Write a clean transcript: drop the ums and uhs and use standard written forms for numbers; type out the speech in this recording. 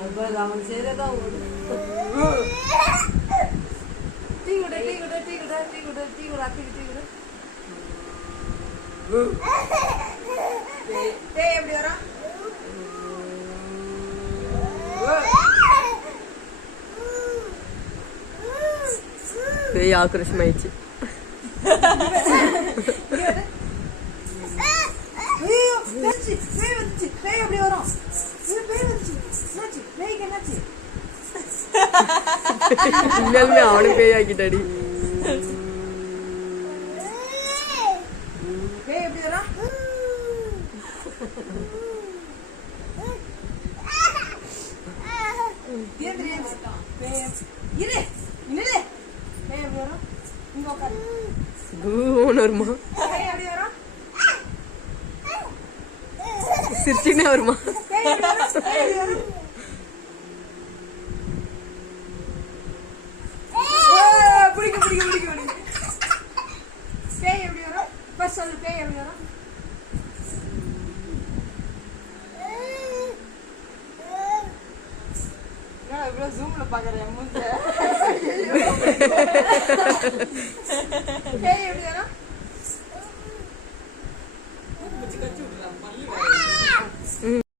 அப்ப அவன் செய்யறதான் டீ கூட டீ கூட டீ கூட டீ கூட டீ கூட அத்திக்கு டீ கூட எப்படி வரும் ஆக்ரோஷமாயிடுச்சு. உண்மையாலுமே அவனும் பேய் ஆக்கிட்டாடி. வருமா சிரிச்சுனே வருமா? ஜூம்ல பாக்குறேன்.